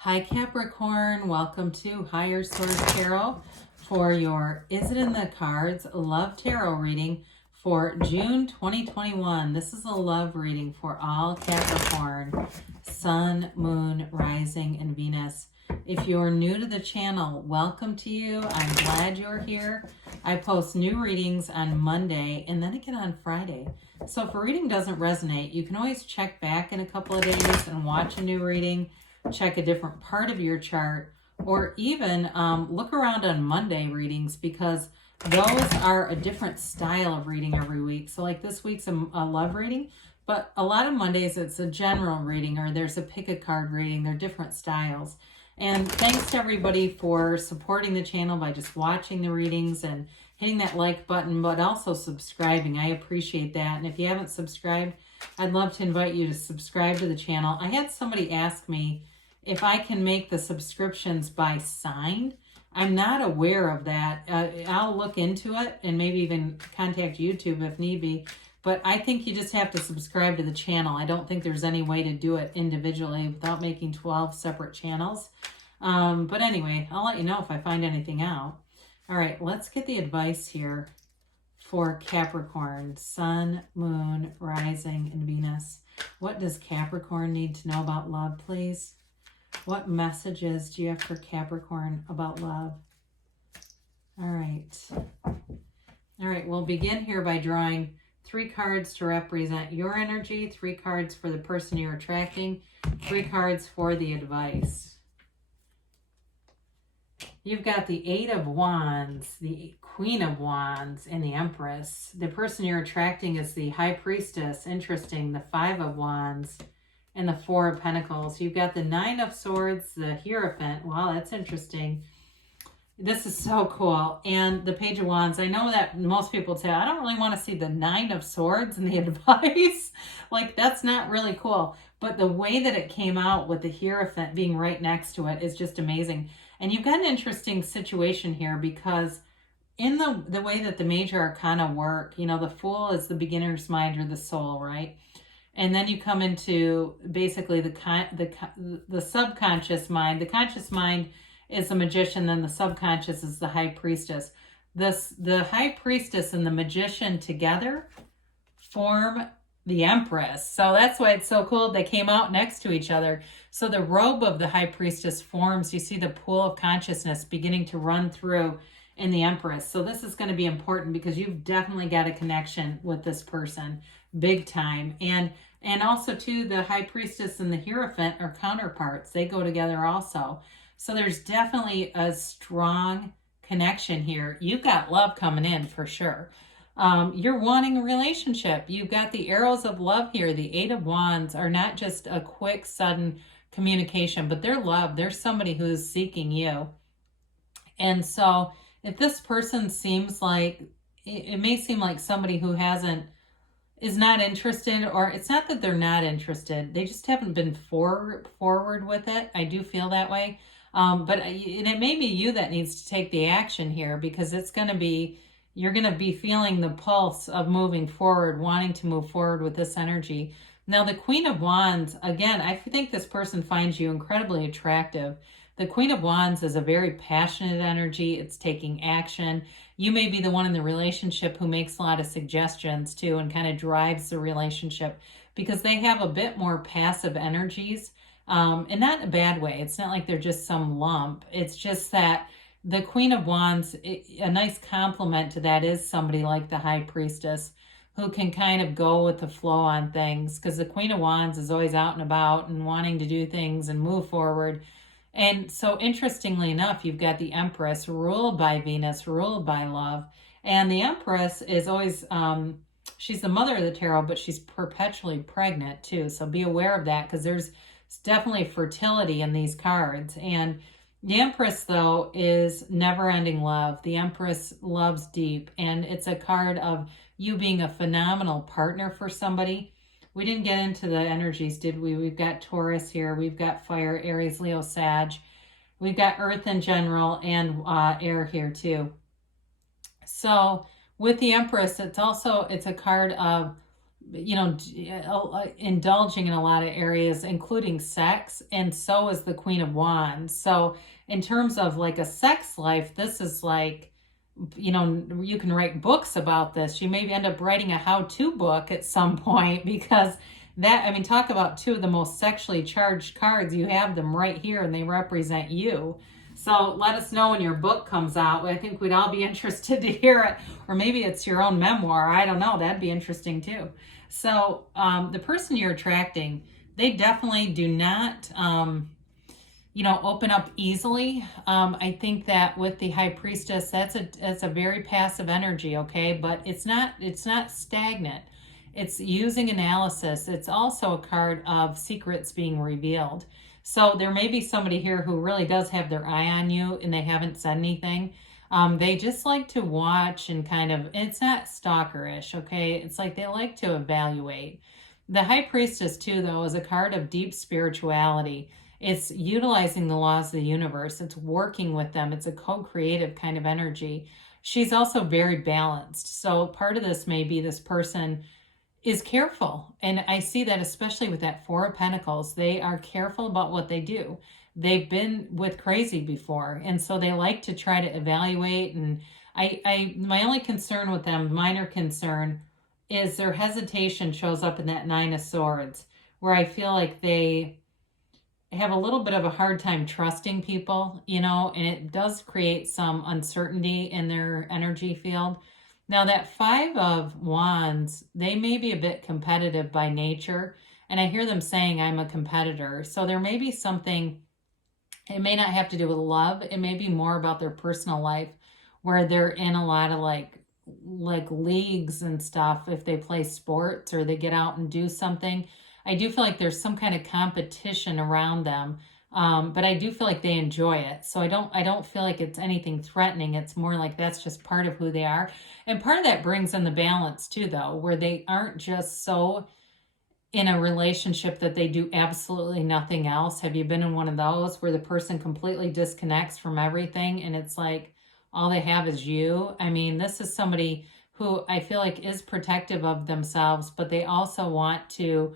Hi Capricorn, welcome to Higher Source Tarot for your Is It in the Cards Love Tarot reading for June 2021. This is a love reading for all Capricorn, Sun, Moon, Rising, and Venus. If you're new to the channel, welcome to you. I'm glad you're here. I post new readings on Monday and then again on Friday. So if a reading doesn't resonate, you can always check back in a couple of days and watch a new reading. Check a different part of your chart, or even look around on Monday readings, because those are a different style of reading every week. So like this week's a love reading, but a lot of Mondays it's a general reading, or there's a pick a card reading. They're different styles. And thanks to everybody for supporting the channel by just watching the readings and hitting that like button, but also subscribing. I appreciate that. And if you haven't subscribed, I'd love to invite you to subscribe to the channel. I had somebody ask me if I can make the subscriptions by sign. I'm not aware of that. I'll look into it and maybe even contact YouTube if need be. But I think you just have to subscribe to the channel. I don't think there's any way to do it individually without making 12 separate channels. But anyway, I'll let you know if I find anything out. All right, let's get the advice here for Capricorn, Sun, Moon, Rising, and Venus. What does Capricorn need to know about love, please? What messages do you have for Capricorn about love? All right. All right, we'll begin here by drawing 3 cards to represent your energy, 3 cards for the person you're attracting, 3 cards for the advice. You've got the 8 of Wands, the Queen of Wands, and the Empress. The person you're attracting is the High Priestess. Interesting. The 5 of Wands and the 4 of Pentacles. You've got the 9 of Swords, the Hierophant. Wow, that's interesting. This is so cool. And the Page of Wands. I know that most people say, I don't really want to see the 9 of Swords and the advice. Like, that's not really cool. But the way that it came out with the Hierophant being right next to it is just amazing. And you've got an interesting situation here, because in the way that the major arcana work, you know, the Fool is the beginner's mind, or the soul, right? And then you come into basically the subconscious mind. The conscious mind is the Magician, then the subconscious is the High Priestess. The High Priestess and the Magician together form the Empress. So that's why it's so cool. They came out next to each other. So the robe of the High Priestess forms, you see the pool of consciousness beginning to run through in the Empress. So this is going to be important, because you've definitely got a connection with this person, big time. And also too, the High Priestess and the Hierophant are counterparts. They go together also. So there's definitely a strong connection here. You've got love coming in for sure. You're wanting a relationship. You've got the arrows of love here. The 8 of Wands are not just a quick, sudden communication, but they're love. There's somebody who's seeking you. And so if this person seems like, it may seem like somebody who is not interested, or it's not that they're not interested, they just haven't been forward with it. I do feel that way. But it may be you that needs to take the action here, because you're going to be feeling the pulse of moving forward, wanting to move forward with this energy. Now, the Queen of Wands, again, I think this person finds you incredibly attractive. The Queen of Wands is a very passionate energy. It's taking action. You may be the one in the relationship who makes a lot of suggestions too, and kind of drives the relationship, because they have a bit more passive energies, and not in a bad way. It's not like they're just some lump. It's just that the Queen of Wands, a nice complement to that is somebody like the High Priestess, who can kind of go with the flow on things, because the Queen of Wands is always out and about and wanting to do things and move forward. And so interestingly enough, you've got the Empress, ruled by Venus, ruled by love. And the Empress is always, she's the mother of the tarot, but she's perpetually pregnant too. So be aware of that, because there's definitely fertility in these cards. And the Empress, though, is never-ending love. The Empress loves deep. And it's a card of you being a phenomenal partner for somebody. We didn't get into the energies, did we? We've got Taurus here. We've got Fire, Aries, Leo, Sag. We've got Earth in general, and Air here too. So with the Empress, it's a card of indulging in a lot of areas, including sex, and so is the Queen of Wands. So in terms of like a sex life, this is like, you can write books about this. You maybe end up writing a how-to book at some point, because talk about two of the most sexually charged cards. You have them right here and they represent you. So let us know when your book comes out. I think we'd all be interested to hear it. Or maybe it's your own memoir. I don't know. That'd be interesting too. So the person you're attracting, they definitely do not, open up easily. I think that with the High Priestess, that's a very passive energy, okay? But it's not stagnant. It's using analysis. It's also a card of secrets being revealed. So there may be somebody here who really does have their eye on you and they haven't said anything. They just like to watch and it's not stalkerish, okay? It's like they like to evaluate. The High Priestess, too, though, is a card of deep spirituality. It's utilizing the laws of the universe. It's working with them. It's a co-creative kind of energy. She's also very balanced. So part of this may be this person is careful. And I see that especially with that Four of Pentacles. They are careful about what they do. They've been with crazy before. And so they like to try to evaluate. And my only concern with them, minor concern, is their hesitation shows up in that Nine of Swords, where I feel like they have a little bit of a hard time trusting people, and it does create some uncertainty in their energy field. Now that Five of Wands, they may be a bit competitive by nature, and I hear them saying, I'm a competitor. So there may be something, it may not have to do with love. It may be more about their personal life, where they're in a lot of like leagues and stuff. If they play sports or they get out and do something, I do feel like there's some kind of competition around them. But I do feel like they enjoy it. So I don't feel like it's anything threatening. It's more like that's just part of who they are. And part of that brings in the balance too, though, where they aren't just so in a relationship that they do absolutely nothing else. Have you been in one of those where the person completely disconnects from everything and it's like all they have is you? I mean, this is somebody who I feel like is protective of themselves, but they also want to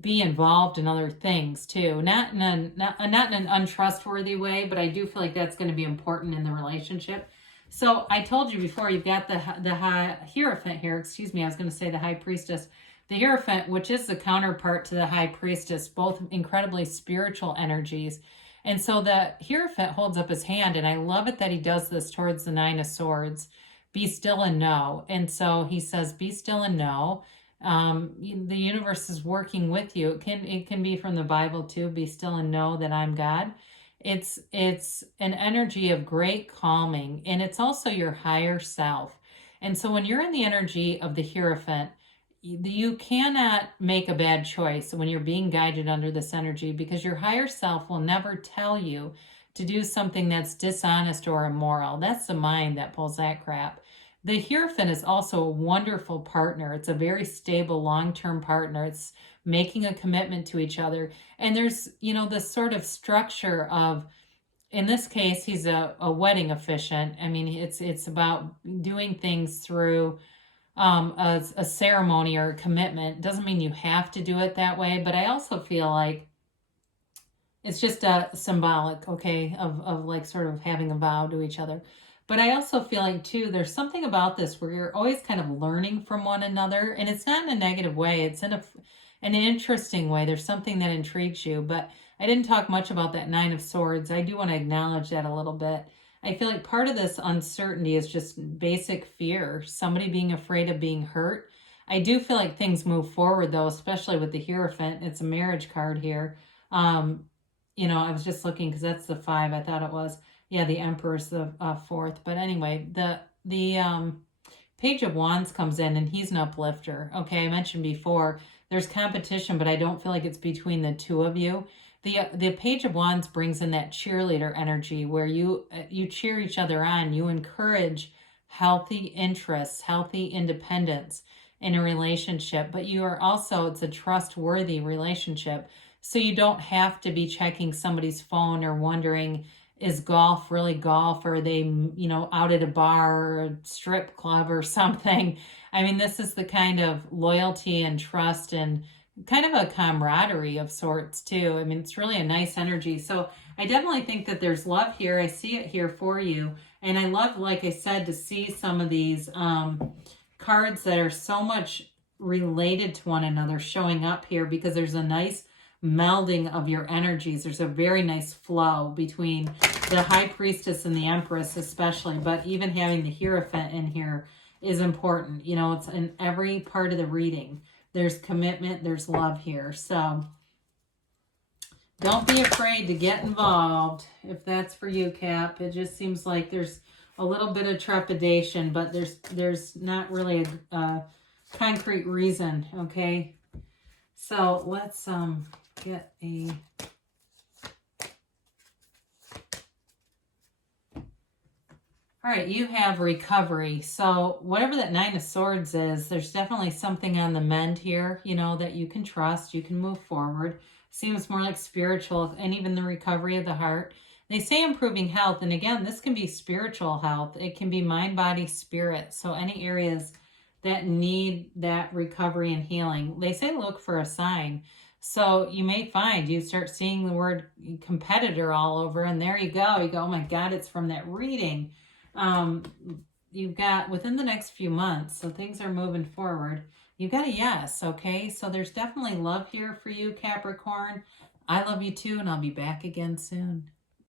be involved in other things too. Not in an untrustworthy way, but I do feel like that's going to be important in the relationship. So I told you before, you've got the Hierophant here. Excuse me, I was going to say the High Priestess. The Hierophant, which is the counterpart to the High Priestess, both incredibly spiritual energies. And so the Hierophant holds up his hand, and I love it that he does this towards the Nine of Swords. Be still and know. And so he says, be still and know. The universe is working with you. It can be from the Bible too. Be still and know that I'm God. It's an energy of great calming, and it's also your higher self. And so when you're in the energy of the Hierophant, you cannot make a bad choice when you're being guided under this energy, because your higher self will never tell you to do something that's dishonest or immoral. That's the mind that pulls that crap. The Hierophant is also a wonderful partner. It's a very stable, long-term partner. It's making a commitment to each other. And there's, this sort of structure of, in this case, he's a wedding officiant. I mean, it's about doing things through a ceremony or a commitment. Doesn't mean you have to do it that way, but I also feel like it's just a symbolic, okay, of like sort of having a vow to each other. But I also feel like, too, there's something about this where you're always kind of learning from one another. And it's not in a negative way. It's in an interesting way. There's something that intrigues you. But I didn't talk much about that Nine of Swords. I do want to acknowledge that a little bit. I feel like part of this uncertainty is just basic fear. Somebody being afraid of being hurt. I do feel like things move forward, though, especially with the Hierophant. It's a marriage card here. I was just looking because that's the 5. I thought it was. Yeah, the Emperor's the 4th. But anyway, the Page of Wands comes in, and he's an uplifter. Okay, I mentioned before, there's competition, but I don't feel like it's between the two of you. The Page of Wands brings in that cheerleader energy where you cheer each other on. You encourage healthy interests, healthy independence in a relationship. But you are also, it's a trustworthy relationship. So you don't have to be checking somebody's phone or wondering is golf, really golf, or they, you know, out at a bar or a strip club or something. I mean, this is the kind of loyalty and trust and kind of a camaraderie of sorts too. I mean, it's really a nice energy. So I definitely think that there's love here. I see it here for you. And I love, like I said, to see some of these cards that are so much related to one another showing up here, because there's a nice melding of your energies. There's a very nice flow between the High Priestess and the Empress especially, but even having the Hierophant in here is important. You know, it's in every part of the reading. There's commitment, there's love here. So don't be afraid to get involved if that's for you, Cap. It just seems like there's a little bit of trepidation, but there's not really a concrete reason, okay? So let's get a... All right, you have recovery. So whatever that Nine of Swords is, there's definitely something on the mend here, you know, that you can trust, you can move forward. Seems more like spiritual, and even the recovery of the heart. They say improving health, and again, this can be spiritual health. It can be mind, body, spirit. So any areas that need that recovery and healing, they say look for a sign. So you may find you start seeing the word competitor all over, and there you go. You go, oh my God, it's from that reading. You've got within the next few months, so things are moving forward. You've got a yes, okay? So there's definitely love here for you, Capricorn. I love you too, and I'll be back again soon.